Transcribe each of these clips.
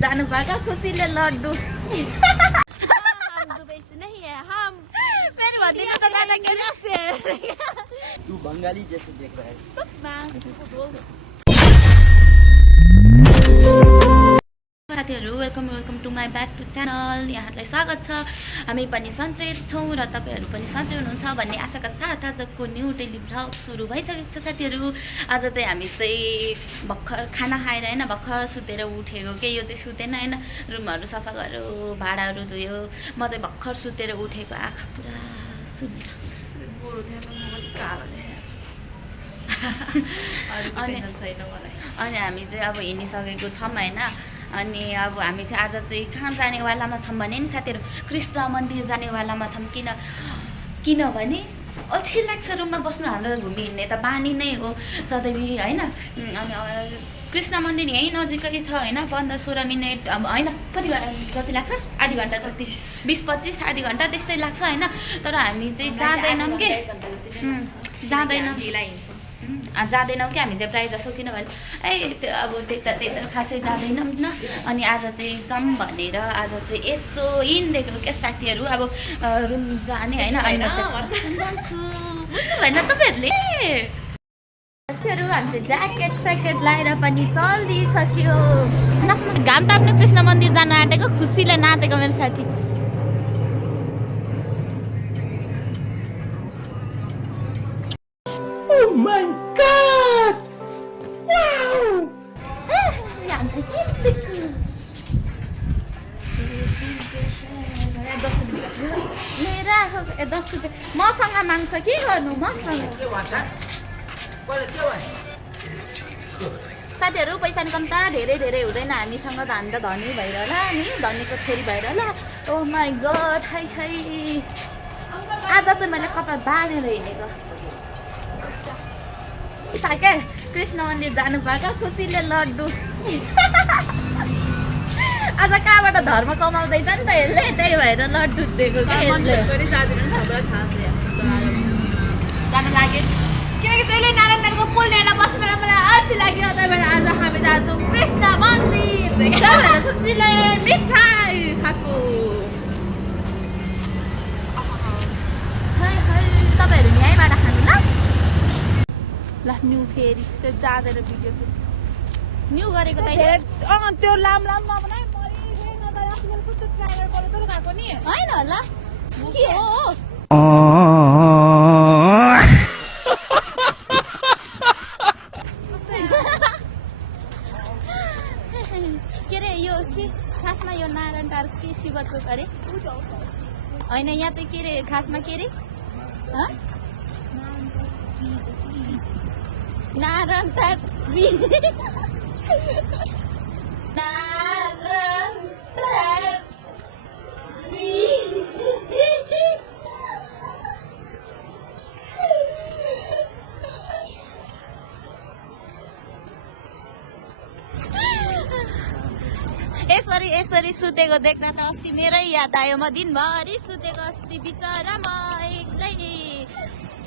जानु भएको खुसीले लड्डु तू बंगाली जैसे देख रहा है। साथीहरु welcome to my back to channel. यहाँहरूलाई स्वागत छ। हामी पनि सन्चै छौँ र तपाईहरु पनि सन्चै हुनुहुन्छ भन्ने आशाका साथ आजको न्यू डेली भ्लग सुरु भइसकेको छ। साथीहरु आज चाहिँ हामी चाहिँ भर्खर खाना खाएर हैन भर्खर सुतेर उठेको के यो चाहिँ सुतेन हैन, रुमहरु सफा गर्यो, भाडाहरु धुयो। म चाहिँ भर्खर सुतेर उठेको, आँखा पुरा सुन्न अनि हामी चाहिँ अब हिँडिसकेको छौँ हैन। अनि अब हामी चाहिँ आज चाहिँ कहाँ जानेवालामा छौँ भने नि साथीहरु कृष्ण मन्दिर जानेवालामा छौँ। किनभने अल्छी लाग्छ रुममा बस्नु। हाम्रो घुमि हिँड्ने त बानी नै हो सधैँ हैन। अनि कृष्ण मन्दिर यहीँ नजिकै छ हैन, 15-16 मिनट अब हैन कति लाग्छ, आधी घन्टा जति 20-25 आधी घन्टा त्यस्तै लाग्छ हैन। तर हामी चाहिँ जाँदैनौँ कि जाँदैनौँ कि हामी चाहिँ प्रायः जसो, किनभने अब त्यता खासै जाँदैनौँ न। अनि आज चाहिँ जाऊँ भनेर आज चाहिँ यसो हिँडेको क्या साथीहरू। अब रुम जाने होइन, अनि जान्छु बुझ्नु भएन तपाईँहरूले। साथीहरू हामी चाहिँ ज्याकेट स्याकेट लगाएर पनि चलिसक्यो। घाम ताप्नु कृष्ण मन्दिर जान आँटेको खुसीले नाचेको मेरो साथी। Oh my God! Wow! मसँग माग्छ के गर्नु मसँग। साथीहरू पैसा इन्कम त धेरै हुँदैन हामीसँग त, हामी त धनी भएर होला नि, धनीको छोरी भएर होला। ओ माई गड खै आज त मैले कपाल बाँधेर हिँडेको। साके कृष्ण मन्दिर जानु भएको खुसीले लड्डु आज कहाँबाट धर्म कमाउँदैछ नि त यसले, त्यही भएर लड्डु दिएको जानु लाग्यो। किनकि जहिले नारायणको पुल लिएर बस्नुलाई मलाई अल्छी लाग्यो, त्यही भएर आज हामी जान्छौँ कृष्ण मन्दिर। खुसीले मिठाई खाएको। तपाईँहरू यहीँबाट खानु ल न्यू फेरि त्यो जाँदैन भिडियो न्यू गरेको त्यो लाम बनाए होइन होला के हो के अरे यो के खासमा यो नारायण टार के शिवचोक अरे होइन, यहाँ चाहिँ के अरे खासमा के अरे नारायण टार यसरी सुतेको देख्न त अस्ति मेरै याद आयो। म दिनभरि सुतेको अस्ति बिचरा म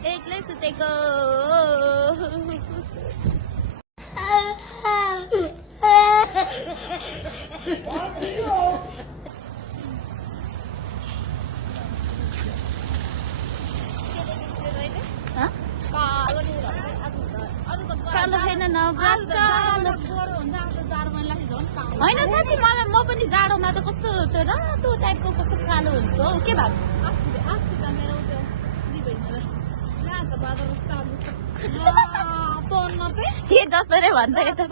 एक्लै सुतेको। कालो छैन होइन साथी, मलाई म पनि जाडोमा त कस्तो रातो टाइपको कस्तो कालो हुन्छ हौ के भएको। के जस्तो रे भन्छ यता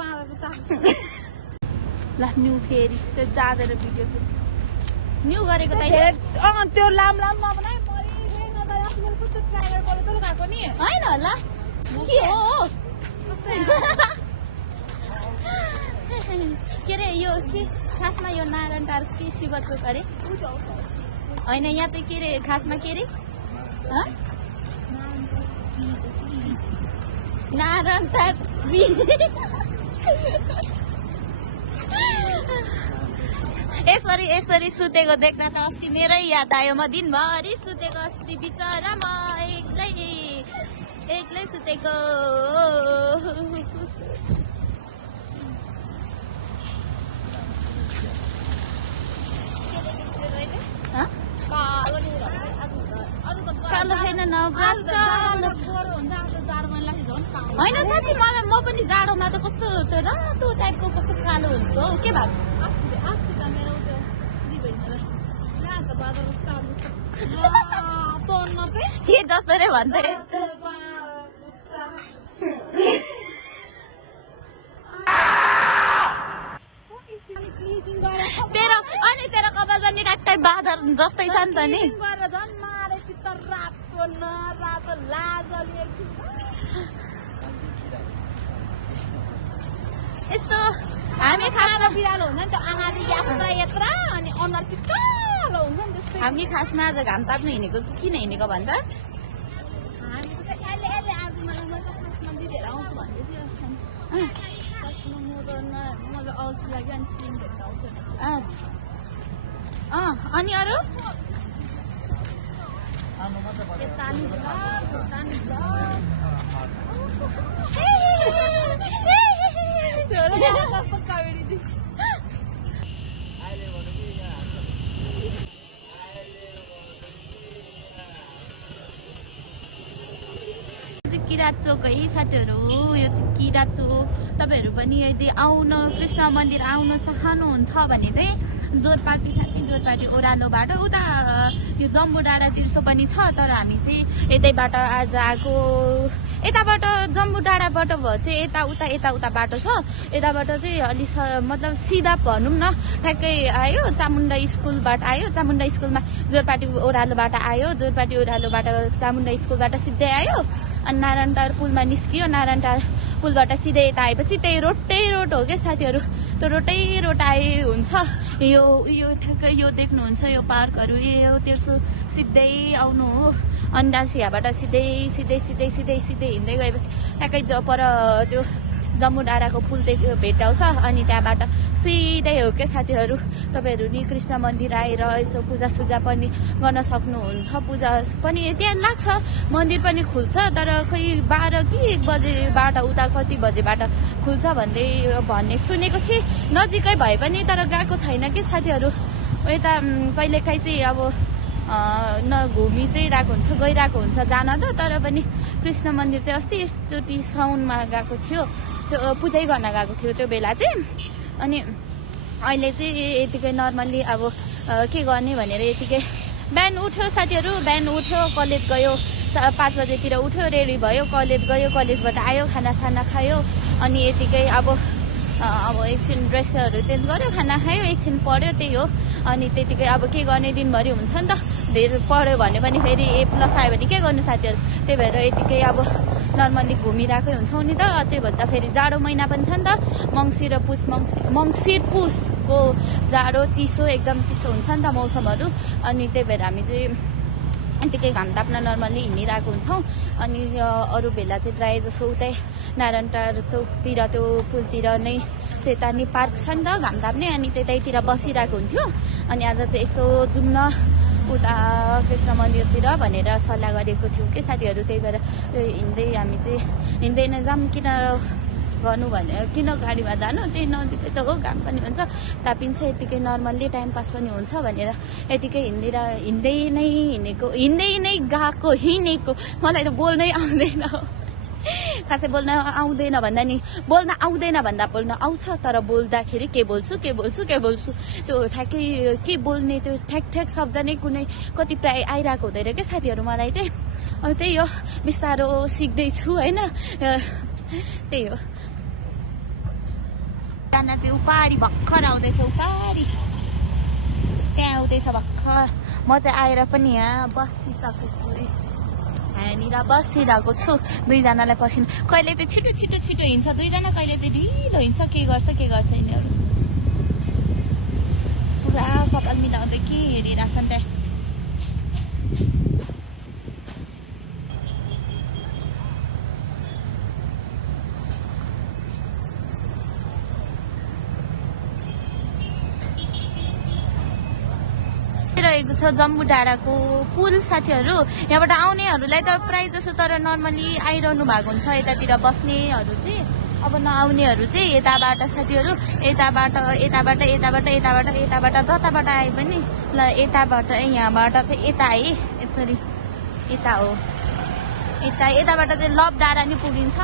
ल न्यू फेरि त्यो जाँदैन भिडियो न्यू गरेको त्यो लाम बनाए होइन होला के हो के अरे यो के खासमा यो नारायण टार के शिवचोक अरे होइन, यहाँ चाहिँ के अरे खासमा के अरे नारायण टार यसरी सुतेको देख्न त अस्ति मेरै याद आयो। म दिनभरि सुतेको अस्ति बिचरा म एक्लै सुतेको। होइन साँच्ची मलाई म पनि जाडोमा त कस्तो त्यो रातो टाइपको कस्तो कालो हुन्छ हौ के भएको के जस्तो रे भन्दै तेरो अनि तेरो कपाल पनि रातै बादर जस्तै छ नि त नि यस्तो हामी खासमा बिरालो हुन्छ नि त आँखा चाहिँ यात्रा यात्रा अनि अनुहार चाहिँ कालो हुन्छ नि त्यस्तै हामी खासमा आज घाम ताप्नु हिँडेको किन हिँडेको भन्दा हामी त अहिले आज मलाई खासमा दिदीहरू आउँछु भन्दै थियो खासमा मलाई अल्छी लाग्यो अनि चिलिङ भेट्न आउँछु अनि अरू किराचोक है साथीहरू यो चाहिँ किराचोक तपाईँहरू पनि यदि कृष्ण मन्दिर आउन चाहनुहुन्छ भने चाहिँ जोरपाटी थाकी जोरपाटी ओह्रालो बाटो उता यो जम्बू डाँडातिर पनि छ तर हामी चाहिँ यतैबाट आज आएको यताबाट जम्बू डाँडाबाट भयो चाहिँ यता बाटो छ यताबाट चाहिँ अलि मतलब सिधा भनौँ न ठ्याक्कै आयो चामुण्डा स्कुलबाट आयो चामुण्डा स्कुलमा जोरपाटी ओह्रालोबाट आयो जोरपाटी ओह्रालोबाट चामुण्डा स्कुलबाट सिधै आयो अनि नारायण टार पुलमा निस्कियो नारायण टार पुलबाट सिधै यता आएपछि त्यही रोड हो क्या साथीहरू त्यो रोड आए हुन्छ यो ठ्याक्कै यो देख्नुहुन्छ यो पार्कहरू यो तेर्सो सिधै आउनु हो अनि डान्स यहाँबाट सिधै हिँड्दै गएपछि ठ्याक्कै पर त्यो जम्बू डाँडाको पुल भेट्टाउँछ अनि त्यहाँबाट सिधै हो क्या साथीहरू तपाईँहरू नि कृष्ण मन्दिर आएर यसो पूजासुजा पनि गर्न सक्नुहुन्छ पूजा पनि त्यहाँ लाग्छ मन्दिर पनि खुल्छ तर खोइ 12 कि 1 बजेबाट उता कति बजेबाट खुल्छ भन्ने सुनेको थिएँ नजिकै भए पनि तर गएको छैन कि साथीहरू यता कहिलेकाहीँ चाहिँ अब घुमि चाहिँ गइरहेको हुन्छ जान त तर पनि कृष्ण मन्दिर चाहिँ अस्ति एकचोटि साउनमा गएको थियो त्यो पूजै गर्न गएको थियो त्यो बेला चाहिँ अनि अहिले चाहिँ यतिकै नर्मल्ली अब के गर्ने भनेर यतिकै बिहान उठ्यो साथीहरू बिहान उठ्यो कलेज गयो 5 बजेतिर उठ्यो रेडी भयो कलेज गयो कलेजबाट आयो खानासाना खायो अनि यतिकै अब एकछिन ड्रेसहरू चेन्ज गर्यो खाना खायो एकछिन पढ्यो त्यही हो अनि त्यतिकै अब के गर्ने दिनभरि हुन्छ नि त धेरै पढ्यो भने पनि फेरि A+ आयो भने के गर्नु साथीहरू त्यही भएर यतिकै अब नर्मल्ली घुमिरहेकै हुन्छौँ नि त अझै भन्दा फेरि जाडो महिना पनि छ नि त मङ्सिर पुसको जाडो चिसो एकदम चिसो हुन्छ नि त मौसमहरू अनि त्यही भएर हामी चाहिँ यतिकै घाम ताप्न नर्मल्ली हिँडिरहेको हुन्छौँ अनि अरू बेला चाहिँ प्रायः जसो उतै नारायण टार चौकतिर त्यो पुलतिर नै त्यता नि पार्क छ नि त घाम ताप्ने अनि त्यतैतिर बसिरहेको हुन्थ्यो अनि आज चाहिँ यसो जाउँ न उता कृष्ण मन्दिरतिर भनेर सल्लाह गरेको थियौँ कि साथीहरू त्यही भएर हामी चाहिँ हिँड्दै नजाऊँ किन गर्नु भनेर किन गाडीमा जानु त्यही नजिकै त हो घाम पनि हुन्छ तापिन्छ यतिकै नर्मल्ली टाइम पास पनि हुन्छ भनेर यतिकै हिँड्दै नै हिँडेको मलाई त बोल्नै आउँदैन खासै बोल्न आउँदैन भन्दा नि बोल्न आउँदैन भन्दा बोल्न आउँछ तर बोल्दाखेरि के बोल्छु त्यो ठ्याक्कै के बोल्ने त्यो ठ्याक शब्द नै कुनै कति प्राय आइरहेको हुँदैन क्या साथीहरू मलाई चाहिँ त्यही हो बिस्तारो सिक्दैछु होइन त्यही हो जाना चाहिँ उपारी भर्खर आउँदैछ उपारी त्यहाँ आउँदैछ भर्खर म चाहिँ आएर पनि यहाँ बसिसकेको छु यहाँनिर बसिरहेको छु दुईजनालाई पर्खिनु कहिले चाहिँ छिटो हिँड्छ दुईजना कहिले चाहिँ ढिलो हिँड्छ के गर्छ यिनीहरू पुरा कपाल मिलाउँदै के हेरिरहेछन् त्यहाँ रहेको छ जम्बू डाँडाको पुल साथीहरू यहाँबाट आउनेहरूलाई त प्राय जसो तर नर्मली आइरहनु भएको हुन्छ यतातिर बस्नेहरू चाहिँ अब नआउनेहरू चाहिँ यताबाट साथीहरू यताबाट जताबाट आए पनि ल यताबाट यहाँबाट चाहिँ यता है यसरी यता हो यताबाट चाहिँ लभ डाँडा नि पुगिन्छ,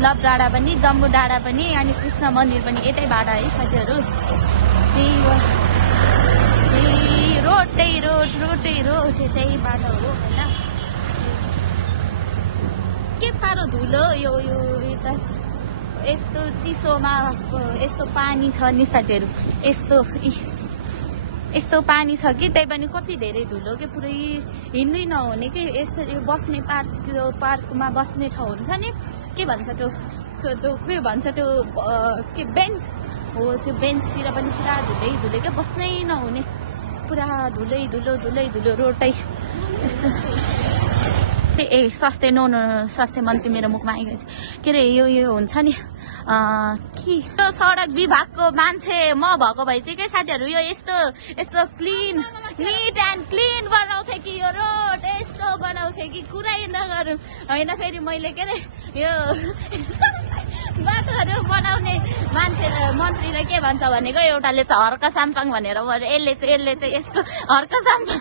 लभ डाँडा पनि, जम्बू डाँडा पनि, अनि कृष्ण मन्दिर पनि यतैबाट है साथीहरू। रोडै रोड यतैबाट हो होइन। के साह्रो धुलो यो यता यस्तो चिसोमा यस्तो पानी छ नि साथीहरू, यस्तो पानी छ कि त्यही पनि कति धेरै धुलो के पुरै हिँड्नै नहुने कि यसरी बस्ने पार्कमा बस्ने ठाउँ हुन्छ नि, के भन्छ त्यो के बेन्च हो, त्यो बेन्चतिर पनि पुरा धुलै क्या, बस्नै नहुने, पुरा धुलै धुलो रोडै यस्तो। स्वास्थ्य मन्त्री मेरो मुखमा आइगएछ। के अरे यो हुन्छ नि कि त्यो सडक विभागको मान्छे म भएको भए चाहिँ के साथीहरू, यो यस्तो क्लिन निट एन्ड क्लिन बनाउँथे कि यो रोड यस्तो बनाउँथे कि कुरै नगरौँ होइन। फेरि मैले के अरे यो बाटोहरू बनाउने मान्छे मन्त्रीले के भन्छ भनेको, एउटाले चाहिँ हर्क साम्पाङ भनेर भन्यो, यसले चाहिँ यसको हर्क साम्पाङ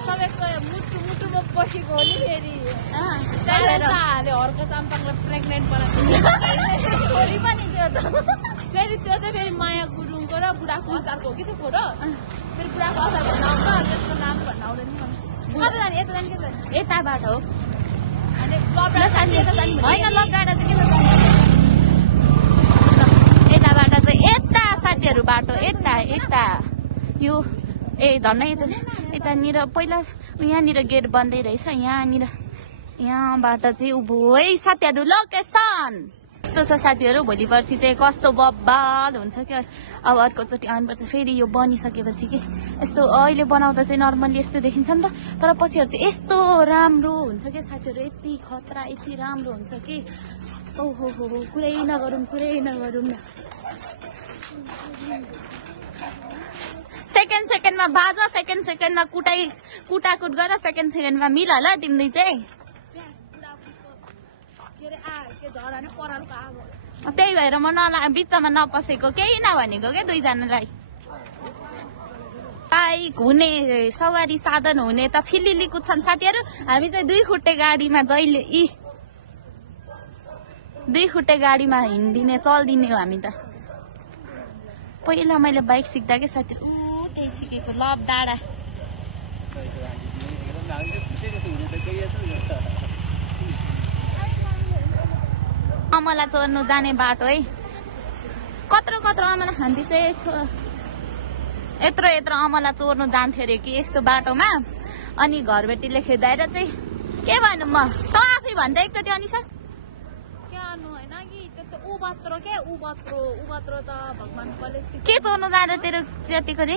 सबैको मुटुमा पसेको हो नि फेरि, हाल्यो हर्क साम्पाङलाई प्रेग्नेन्ट बनाएको छोरी पनि त्यो त। फेरि त्यो चाहिँ फेरि माया गुरुङको र बुढाको अचारको हो कि त्यो फोटो, फेरि बुढाको अचारको नाम त त्यसको नाम भन्न आउँदैन मलाई। कता जाने यता जाने के जाने यताबाट हो अनि लबडा जाने यता जाने होइन, लभ डाँडा चाहिँ के यताबाट चाहिँ यता साथीहरू बाटो यता यो झन्डै यतानिर पहिला यहाँनिर गेट बन्दै रहेछ, यहाँबाट चाहिँ उँभो है साथीहरू लोकेसन यस्तो छ साथीहरू। भोलि पर्सि चाहिँ कस्तो बब्बाल हुन्छ क्या, अब अर्कोचोटि आउनुपर्छ फेरि यो बनिसकेपछि कि। यस्तो अहिले बनाउँदा चाहिँ नर्मल्ली यस्तो देखिन्छ नि त, तर पछिहरू चाहिँ यस्तो राम्रो हुन्छ क्या साथीहरू, यति खतरा यति राम्रो हुन्छ कि ओहो हो कुरै नगरौँ न। सेकेन्डमा बाज, सेकेन्डमा कुटाकुट गर, सेकेन्डमा मिल ल तिमी चाहिँ। त्यही भएर म बिचमा नपसेको, केही नभनेको क्या दुईजनालाई। बाइक हुने सवारी साधन हुने त फिलिली कुद्छन् साथीहरू, हामी चाहिँ दुई खुट्टे गाडीमा जहिले दुई खुट्टे गाडीमा हिँडिदिने चल्दिने हो हामी त। पहिला मैले बाइक सिक्दा के साथीहरू त्यही सिकेको लभ डाँडा। अमला चोर्नु जाने बाटो है, कत्रो अमला खान्थिस यत्रो अमला चोर्नु जान्थ्यो अरे कि यस्तो बाटोमा। अनि घरबेटीले खेदाएर चाहिँ के भन्नु म त आफै भन्दा एकचोटि अनिसा उबात्रो त भगवान कले के चोर्नु जाँदा तेरो जतिको रे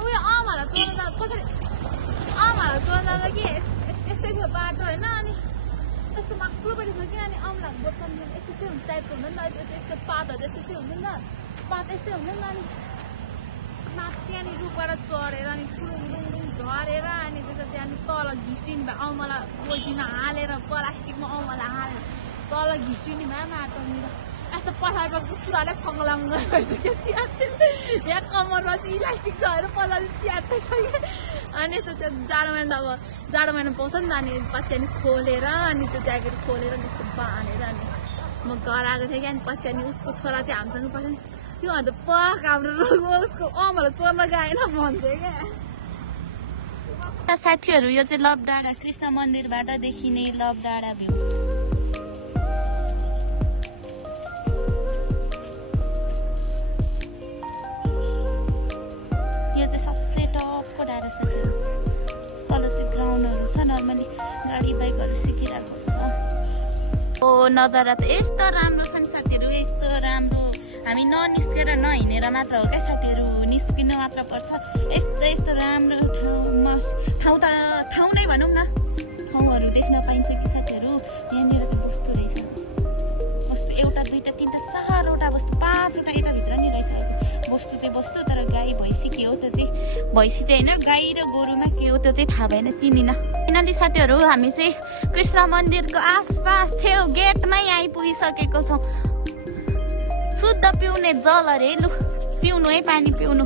उयो आमालाई चोर्दा कसरी आमालाई चोर्दा कि यस्तै थियो बाटो होइन। अनि यस्तो माक्लोपट्टि थियो कि, अनि अमलाको बोटसँग यस्तै हुन्छ टाइपको हुँदैन नि त, यस्तो पातहरू यस्तै हुन्छ नि त, पात यस्तै हुन्छ नि त। अनि माथि अनि रुखबाट चढेर अनि डुङ झरेर अनि त्यसपछि अनि तल घिस्रिनु भयो, अमला गोजीमा हालेर प्लास्टिकमा अमला हालेर तल घिस्रिनु भयो माटोनिर। यस्तो पछाडिमा कुसुराले फङ्लाङ भइसक्यो, च्यात्दै यहाँ कमरमा चाहिँ इलास्टिक चढेर पछाडि च्यात्दै छ कि। अनि यस्तो त्यो जाडो महिना पाउँछ नि त, अनि पछि अनि खोलेर अनि त्यो ज्याकेट खोलेर यस्तो बाँधेर अनि म घर आएको थिएँ कि। अनि पछि अनि उसको छोरा चाहिँ हामीसँग पठायो, त्यो अन्त पक हाम्रो रोगमा उसको अमला चोर्न गएन भन्थ्यो क्या। साथीहरू यो चाहिँ लभ डाँडा, कृष्ण मन्दिरबाट देखिने लभ डाँडा भ्यू। यो चाहिँ सबसे टपको डाँडा साथीहरू। तल चाहिँ ग्राउन्डहरू छ, नर्मली गाडी बाइकहरू सिकिरहेको हुन्छ। ओ नजारा त यस्तो राम्रो छ नि साथीहरू, यस्तो राम्रो। हामी ननिस्केर नहिँडेर मात्र हो क्या साथीहरू, निस्किनु मात्र पर्छ। यस्तो राम्रो ठाउँ नै भनौँ न, ठाउँहरू देख्न पाइन्छ कि साथीहरू। यहाँनिर चाहिँ बस्तु रहेछ, बस्तु एउटा दुईवटा तिनवटा चारवटा बस्तु पाँचवटा यताभित्र नि रहेछ। बस्तु चाहिँ बस्तु, तर गाई भैँसी के हो त्यो चाहिँ, भैँसी चाहिँ होइन गाई र गोरुमा के हो त्यो चाहिँ थाहा भएन, चिनिन। फाइनली साथीहरू हामी चाहिँ कृष्ण मन्दिरको आसपास छेउ गेटमै आइपुगिसकेको छौँ। शुद्ध पिउने जल अरे, लु पिउनु है पानी पिउनु।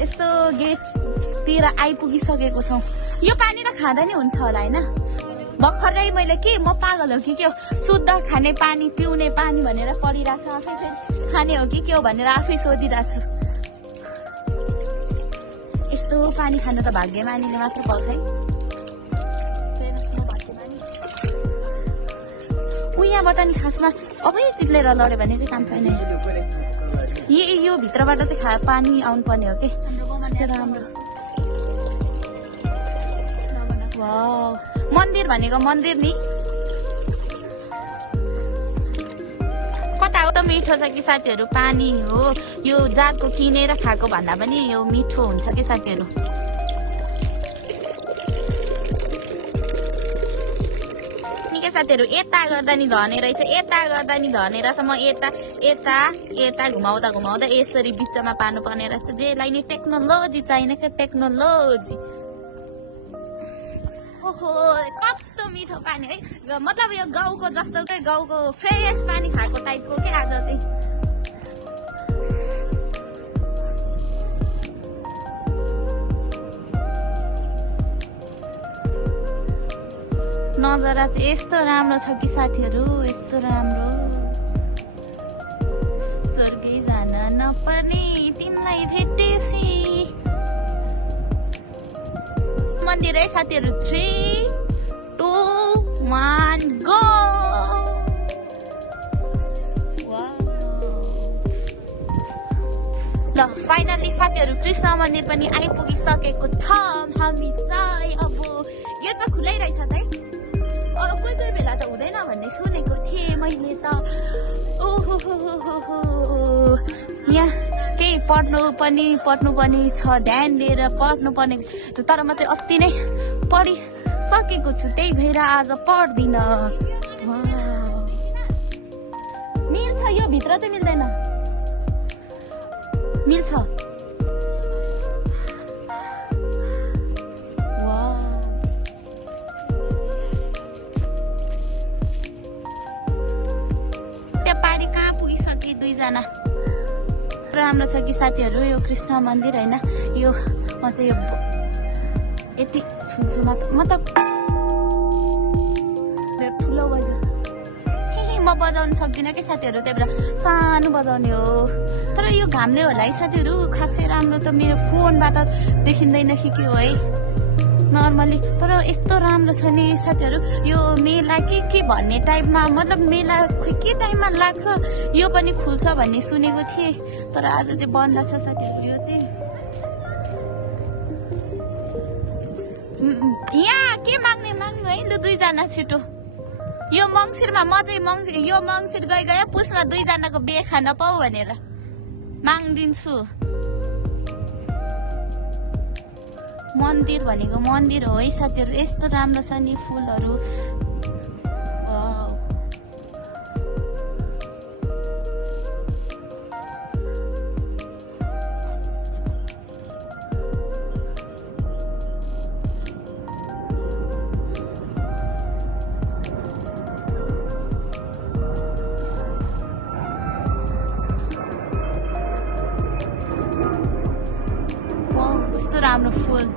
यस्तो गेटतिर आइपुगिसकेको छौँ। यो पानी त खाँदा नि हुन्छ होला होइन? भर्खरै मैले के म पागल हो कि के हो, शुद्ध खाने पानी पिउने पानी भनेर पढिरहेको छु, आफै फेरि खाने हो कि के हो भनेर आफै सोधिरहेको छु। यस्तो पानी खानु त भाग्यमानीले मात्र पाउँछ है। यहाँबाट नि खासमा अबै चिप्लेर लड्यो भने चाहिँ काम छैन। यो भित्रबाट चाहिँ पानी आउनु पर्ने हो कि राम्रो। वाउ, मन्दिर भनेको मन्दिर नि कता हो त मिठो छ कि साथीहरू। पानी हो यो जातको किनेर खाएको भन्दा पनि यो मिठो हुन्छ कि साथीहरू। साथीहरू यता गर्दा नि झर्ने रहेछ, यता गर्दा नि झर्ने रहेछ। म यता घुमाउँदा यसरी बिचमा पार्नु पर्ने रहेछ। जेलाई नि टेक्नोलोजी चाहिने क्या, टेक्नोलोजी। ओहो कस्तो मिठो पानी है, मतलब यो गाउँको जस्तो के, गाउँको फ्रेस पानी खाएको टाइपको के आज चाहिँ। नजरा चाहिँ यस्तो राम्रो छ कि साथीहरू, यस्तो राम्रो। स्वर्गै जान नपर्ने तिमीलाई भेटेसी मन्दिर है साथीहरू। 3, 2, 1 गो। ल फाइनली साथीहरू कृष्ण मन्दिर पनि आइपुगिसकेको छौँ हामी चाहिँ। अब यो त खुलै रहेछ त है, कोही बेला त हुँदैन भन्ने सुनेको थिएँ मैले त। ओहो यहाँ केही पढ्नु पनि छ, ध्यान दिएर पढ्नु पर्ने, तर म चाहिँ अस्ति नै पढिसकेको छु, त्यही भएर आज पढ्दिनँ। मिल्छ यो भित्र चाहिँ मिल्दैन, मिल्छ। दुईजना राम्रो छ कि साथीहरू यो कृष्ण मन्दिर होइन। यो म चाहिँ यो यति छुन्छु मतलब ठुलो बजाउ म बजाउनु सक्दिनँ कि साथीहरू, त्यही भएर सानो बजाउने हो। तर यो घामले होला है साथीहरू, खासै राम्रो त मेरो फोनबाट देखिँदैन कि के हो है नर्मली। तर यस्तो राम्रो छ नि साथीहरू, यो मेला के भन्ने टाइपमा, मतलब मेला खोइ के टाइममा लाग्छ, यो पनि खुल्छ भन्ने सुनेको थिएँ, तर आज चाहिँ बन्द छ साथीहरू। यो चाहिँ यहाँ के माग्नु है लु दुईजना छिटो। यो मङ्सिरमा म चाहिँ यो मङ्सिर गयो पुसमा दुईजनाको बिहे खान पाऊ भनेर माग्दिन्छु। मन्दिर भनेको मन्दिर हो है साथीहरू, यस्तो राम्रो छ नि फुलहरू। कस्तो राम्रो फुल।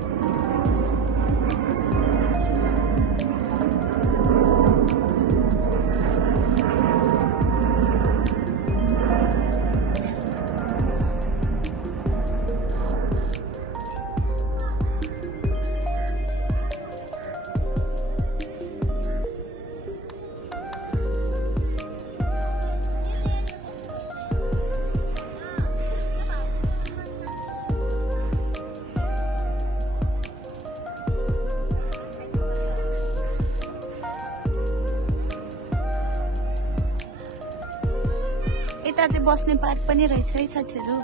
यता चाहिँ बस्ने पार्क पनि रहेछ है साथीहरू।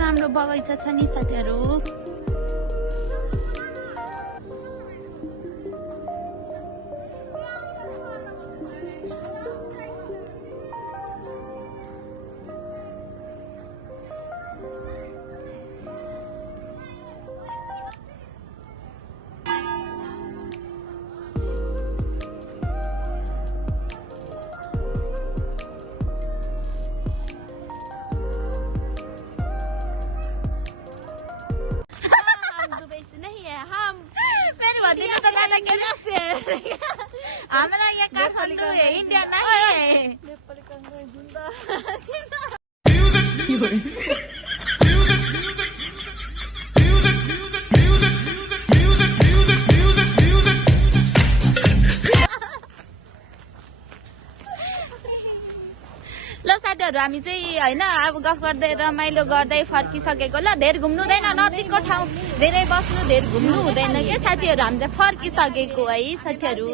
राम्रो बगैँचा छ नि साथीहरू। भनिदिनु त दादा के हमरा यहाँ काठमाडौँ इन्डिया नहीं नेपाली काङ्ग्रेस जिन्दा ल साथीहरू हामी चाहिँ होइन अब गफ गर्दै रमाइलो गर्दै फर्किसकेको ल धेरै घुम्नु हुँदैन नजिकको ठाउँ धेरै बस्नु धेरै घुम्नु हुँदैन के साथीहरू हामी चाहिँ फर्किसकेको है साथीहरू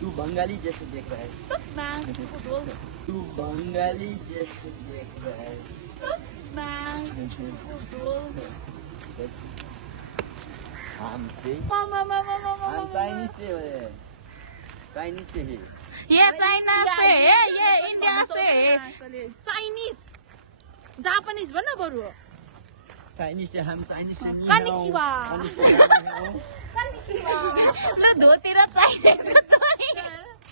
तू बंगाली जैसे देख रहा है तू बंगाली जैसे देख रहा है हमसे हम चाइनीज से है चाइनीज से है ये चाइना से है ये इंडिया से चाइनिज जापानिज भन्न बरु चाइनीज से हम चाइनीज से नहीं कनिचिवा। ल धोती र चाइनीको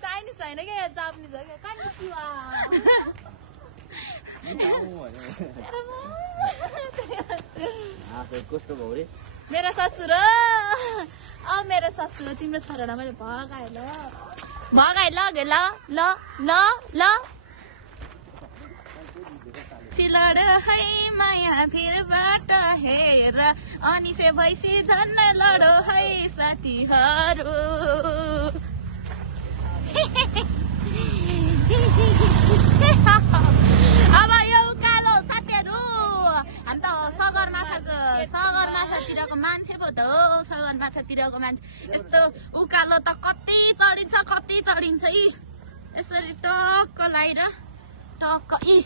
चाइनिज होइन क्या जापानिज हो क्या कनिचिवा कसको भाउ रे मेरो ससुर मेरो ससुर तिम्रो छोरालाई मैले भगाएँ ल भगाइ लगे ल ल ल ल सिलड है माया फिरबाट हेर अनि से भैसी धन्न लडो है साथीहरू अब यो उकालो साथीहरू हामी त सगरमाथातिरको मान्छे पो त हो सगरमाथातिरको मान्छे यस्तो उकालो त कति चढिन्छ यी यसरी टक्क लाएर टक्क यी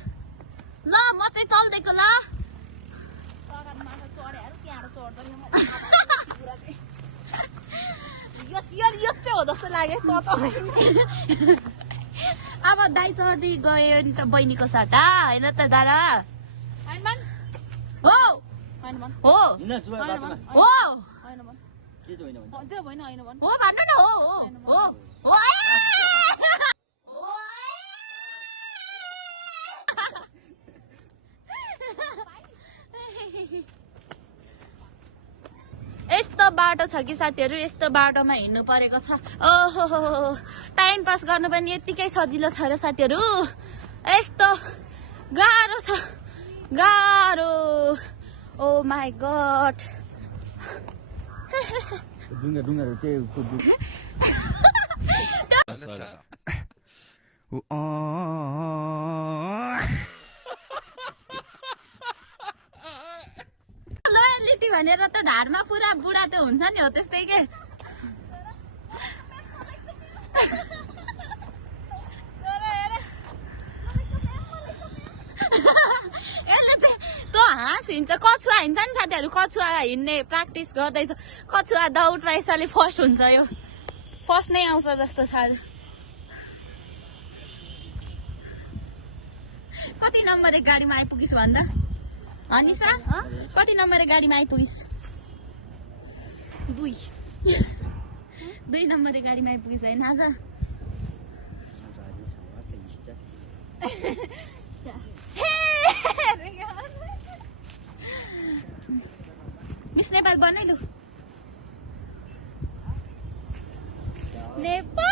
ल म चाहिँ चल्दैको ल यो चाहिँ हो जस्तो लाग्यो अब दाइ चढ्दै गयो नि त बहिनीको सट्टा होइन त दादा हो हो हो हो भन्नु न हो हो हो यस्तो बाटो छ कि साथीहरू यस्तो बाटोमा हिँड्नु परेको छ ओहो टाइम पास गर्नु पनि यत्तिकै सजिलो छ र साथीहरू यस्तो गाह्रो छ गाह्रो ओ माई गॉड ढुङ्गाहरू लोयलिटी भनेर त ढाडमा पुरा बुढा त हुन्छ नि हो त्यस्तै के हाँस हिँड्छ कछुवा हिँड्छ नि साथीहरू कछुवा हिँड्ने प्र्याक्टिस गर्दैछ कछुवा दौडमा यसैले फर्स्ट हुन्छ यो फर्स्ट नै आउँछ जस्तो छ कति नम्बर एक गाडीमा आइपुगिस् भन्दा अनिसा कति नम्बर एक गाडीमा आइपुगिस् 2 नम्बर एक गाडीमा आइपुगिस् होइन आज मिस नेपाल बनाइलु नेपाल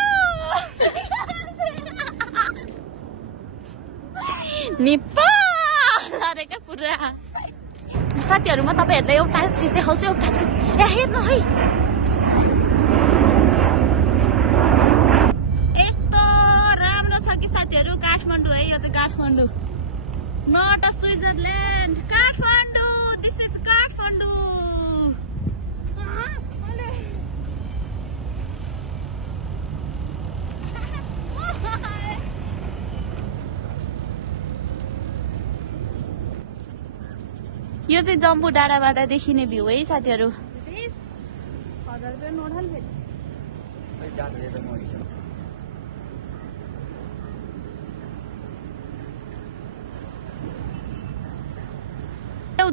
अरे क्या पुरा साथीहरू म तपाईहरुलाई एउटा चीज देखाउँछु एउटा चीज यहाँ हेर्नु है यस्तो राम्रो छ कि साथीहरू काठमाडौँ है यो चाहिँ Kathmandu not a Switzerland Kathmandu this is Kathmandu यो चाहिँ जम्बू डाँडाबाट देखिने भ्यू है साथीहरू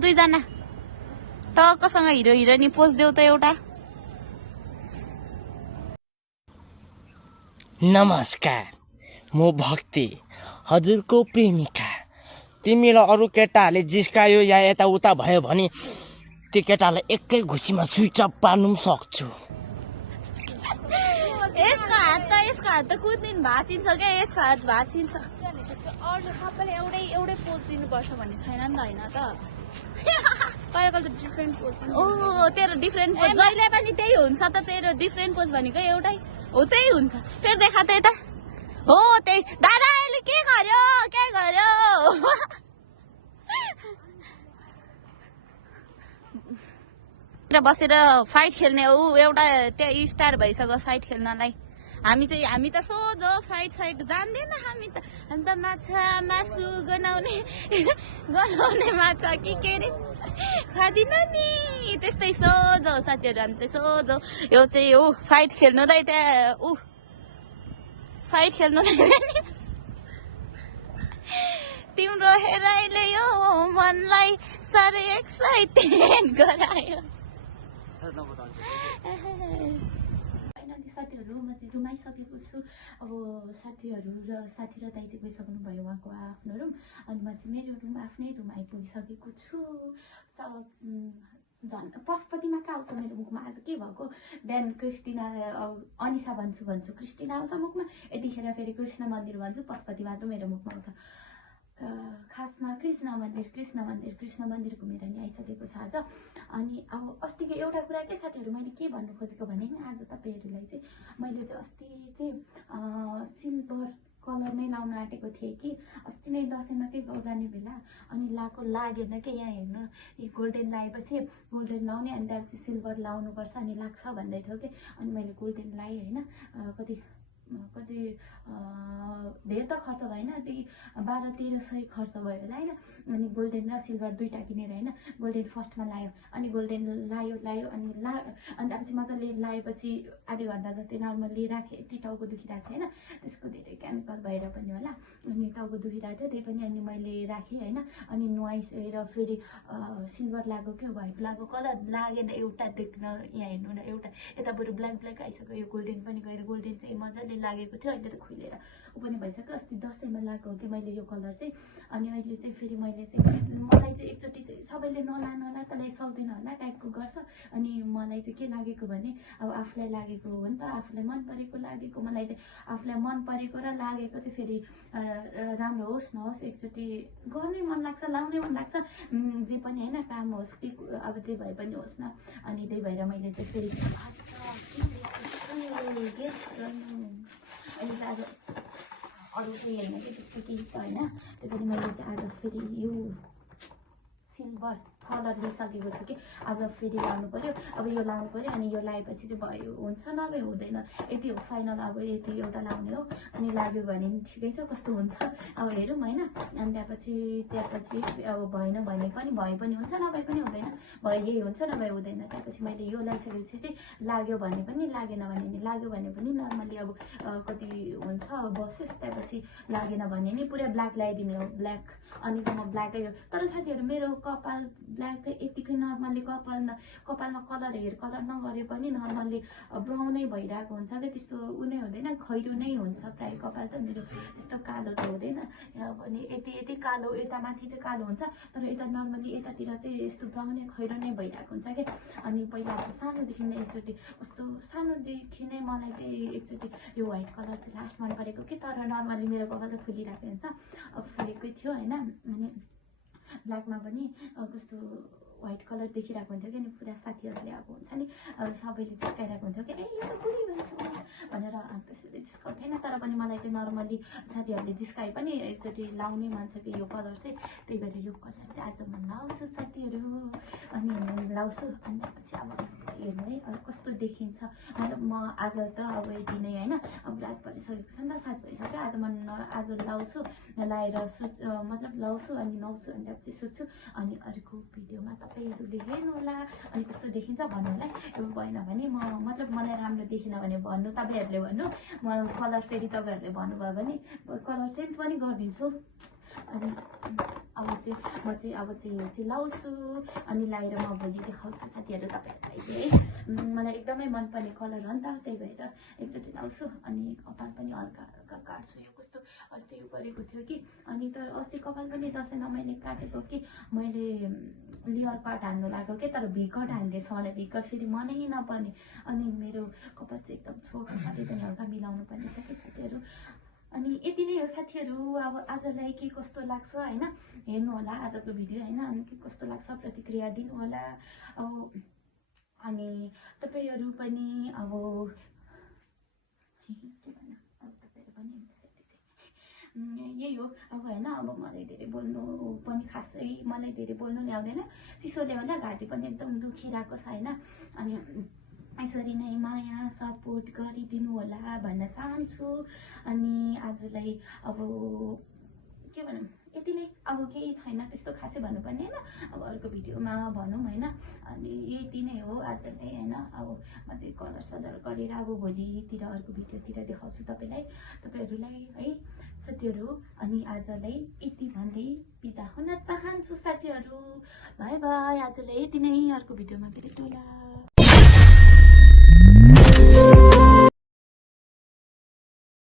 दुईजना टक्कसँग हिरो हिरोइनी पोज देऊ त एउटा नमस्कार म भक्ति हजुरको प्रेमिका तिमीलाई अरू केटाहरूले जिस्कायो या यताउता भयो भने त्यो केटालाई एकै घुसीमा स्विच अफ पार्नु पनि सक्छु। यसको हात त कुद्दिन भाँचिन्छ क्या, यसको हात भाँचिन्छ। अरू सबैले एउटै पोज दिनुपर्छ भन्ने छैन नि त, होइन त? कहिले कहिले त डिफ्रेन्ट पोज पनि ओहो तेरो डिफ्रेन्ट पोज जहिले पनि त्यही हुन्छ त, तेरो डिफ्रेन्ट पोज भनेको एउटै हो, त्यही हुन्छ। फेरि देखा त यता हो त्यही। दादा अहिले के गर्यो बसेर फाइट खेल्ने ऊ एउटा त्यहाँ स्टार भइसक्यो फाइट खेल्नलाई। हामी त सोझो फाइट जान्दैन। हामी त माछा मासु गनाउने माछा के अरे खाँदिन नि, त्यस्तै सोझो साथीहरू। हामी चाहिँ सोझो यो चाहिँ हो फाइट खेल्नु त त्यहाँ फाइट खेल्नु तिम्रो हेराइले यो मनलाई साह्रै एक्साइटेड गरायो। साथीहरू म चाहिँ रुमाइसकेको छु। अब साथी र दाइ चाहिँ गइसक्नु भयो उहाँको आफ्नो रुम, अनि म चाहिँ मेरो रुम आफ्नै रुम आइपुगिसकेको छु। झन् पशुपति मात्र आउँछ मेरो मुखमा। आज के भएको, बिहान क्रिस्टिना अनिसा भन्छु क्रिस्टिना आउँछ मुखमा, यतिखेर फेरि कृष्ण मन्दिर भन्छु, पशुपति मात्र मेरो मुखमा आउँछ। खासमा कृष्ण मन्दिर घुमेर नि आइसकेको छ आज। अनि अब अस्तिको एउटा कुरा के साथीहरू, मैले के भन्नु खोजेको भने नि, आज तपाईँहरूलाई चाहिँ मैले चाहिँ अस्ति चाहिँ सिल्भर कलर नै लाउन आँटेको थिएँ कि अस्ति नै दसैँमा के जाने बेला, अनि लागेन कि यहाँ हेर्नु, यो गोल्डन लगाएपछि गोल्डन लाउने, अनि त्यहाँपछि सिल्भर लाउनुपर्छ अनि लाग्छ भन्दै थियो कि। अनि मैले गोल्डन लगाएँ होइन, कति धेर त खर्च भएन, त्यही 1200-1300 खर्च भयो होला होइन। अनि गोल्डन र सिल्भर दुइटा किनेर होइन, गोल्डन फर्स्टमा लायो, अनि गोल्डन लायो अनि त्यसपछि मजाले लाएपछि आधी घन्टा जति नर्मल्ली राखेँ। यति टाउको दुखिरहेको थियो होइन, त्यसको धेरै केमिकल भएर पनि होला, अनि टाउको दुखिरहेको थियो, त्यही पनि अनि मैले राखेँ होइन। अनि नुहाइसकेर फेरि सिल्भर लाग्यो कि व्हाइट लाग्यो, कलर लागेन एउटा देख्न। यहाँ हेर्नु न, एउटा यता बरु ब्ल्याक आइसक्यो, यो गोल्डन पनि गएर गोल्डन चाहिँ मजाले लागेको थियो, अहिले त खुलेर ऊ पनि भइसक्यो। अस्ति दसैँमा लगाएको हो कि मैले यो कलर चाहिँ, अनि अहिले चाहिँ फेरि मलाई चाहिँ एकचोटि चाहिँ सबैले नला तँलाई सक्दैन होला टाइपको गर्छ। अनि मलाई चाहिँ के लागेको भने, अब आफूलाई लागेको हो नि त, आफूलाई मन परेको लागेको, मलाई चाहिँ आफूलाई मन परेको र लागेको चाहिँ फेरि राम्रो होस् नहोस् एकचोटि गर्नै मन लाग्छ, लाउनै मन लाग्छ, जे पनि होइन, काम होस् कि अब जे भए पनि होस् न। अनि त्यही भएर मैले चाहिँ फेरि अहिले चाहिँ आज अरू चाहिँ होइन कि त्यस्तो केही त होइन, त्यही पनि मैले चाहिँ आज फेरि यो सिल्भर कलर लिइसकेको छु कि आज फेरि लाउनु पऱ्यो। अब यो लाउनु पऱ्यो, अनि यो लगाएपछि चाहिँ भयो, हुन्छ नभए हुँदैन, यति हो फाइनल। अब यति एउटा लाउने हो, अनि लाग्यो भने ठिकै छ, कस्तो हुन्छ अब हेरौँ होइन। अनि त्यहाँपछि अब भएन भने पनि भए पनि हुन्छ, नभए पनि हुँदैन, भए यही हुन्छ नभए हुँदैन। त्यहाँपछि मैले यो लगाइसकेपछि चाहिँ लाग्यो भने पनि लागेन भने नि, लाग्यो भने पनि नर्मली अब कति हुन्छ बसोस्, त्यहाँपछि लागेन भने नि पुरै ब्ल्याक लगाइदिने हो, ब्ल्याक। अनि चाहिँ म ब्ल्याकै हो, तर साथीहरू मेरो कपाल ब्ल्याक यतिकै नर्मल्ली कपालमा हेयर कलर नगरे पनि नर्मल्ली ब्राउनै भइरहेको हुन्छ क्या, त्यस्तो ऊ नै हुँदैन, खैरो नै हुन्छ प्रायः कपाल त मेरो, त्यस्तो कालो त हुँदैन। अनि यति कालो, यता माथि चाहिँ कालो हुन्छ, तर यता नर्मल्ली यतातिर चाहिँ यस्तो ब्राउनै खैरो नै भइरहेको हुन्छ क्या। अनि पहिला सानोदेखि नै एकचोटि कस्तो सानोदेखि नै मलाई चाहिँ एकचोटि यो व्हाइट कलर चाहिँ लास्ट मन परेको कि, तर नर्मल्ली मेरो कपाल त फुलिरहेको हुन्छ, फुलेकै थियो होइन। अनि ब्ल्याकमा पनि कस्तो व्हाइट कलर देखिरहेको हुन्थ्यो कि, अनि पुरा साथीहरूले अब हुन्छ नि सबैले जिस्काइरहेको हुन्थ्यो कि, ए यो त बुढी भएछ भनेर, त्यसरी जिस्काउँथेन। तर पनि मलाई चाहिँ नर्मल्ली साथीहरूले जिस्काए पनि एकचोटि लाउनै मन छ कि यो कलर चाहिँ, त्यही भएर यो कलर चाहिँ आज म लाउँछु साथीहरू। अनि लाउँछु, अनि त्यसपछि अब हेर्नु है कस्तो देखिन्छ। मतलब म आज त अब यति नै होइन, अब रात परिसकेको छ नि त, 7 भइसक्यो। आज लाउँछु, लाएर मतलब लाउँछु अनि नुहाउँछु, अनि त्यसपछि सुत्छु। अनि अर्को भिडियोमा तपाईँहरूले हेर्नु होला, अनि कस्तो देखिन्छ भन्नु होला। यो भएन भने मतलब मलाई राम्रो देखिन भने भन्नु, तपाईँहरूले भन्नु, म कलर फेरि तपाईँहरूले भन्नुभयो भने कलर चेन्ज पनि गरिदिन्छु। अनि अब चाहिँ म चाहिँ यो चाहिँ लाउँछु, अनि लाएर म भोलि देखाउँछु साथीहरू तपाईँहरूलाई चाहिँ है। मलाई एकदमै मनपर्ने कलर हो नि त, त्यही भएर एकचोटि लाउँछु। अनि कपाल पनि हल्का काट्छु, यो कस्तो अस्ति यो गरेको थियो कि, अनि तर अस्ति कपाल पनि दसैँमा मैले काटेको कि, मैले लेयर कट हान्नु लाग्यो के, तर भी कट हान्दैछ मलाई, भी कट फेरि मनै नपर्ने, अनि मेरो कपाल चाहिँ एकदम छोटो छ, त्यही पनि हल्का मिलाउनु पर्ने छ कि साथीहरू। अनि यति नै हो साथीहरू, अब आजलाई के कस्तो लाग्छ होइन, हेर्नु होला आजको भिडियो होइन, अनि के कस्तो लाग्छ प्रतिक्रिया दिनु होला अब। अनि तपाईँहरू पनि अब के भन्नु, अब तपाईँहरू पनि यही हो अब होइन। अब मलाई धेरै बोल्नु पनि खासै मलाई धेरै बोल्नु नि आउँदैन, चिसोले होला घाँटी पनि एकदम दुखिरहेको छ होइन। अनि यसरी नै माया सपोर्ट गरिदिनु होला भन्न चाहन्छु। अनि आजलाई अब के भनौँ, यति नै, अब केही छैन त्यस्तो खासै भन्नुपर्ने होइन, अब अर्को भिडियोमा भनौँ होइन। अनि यति नै हो आज नै होइन। अब म चाहिँ कलर सलर गरेर अब भोलितिर अर्को भिडियोतिर देखाउँछु तपाईँहरूलाई है साथीहरू। अनि आजलाई यति भन्दै बिदा हुन चाहन्छु साथीहरू, बाई बाई। आजलाई यति नै, अर्को भिडियोमा भेटौँला।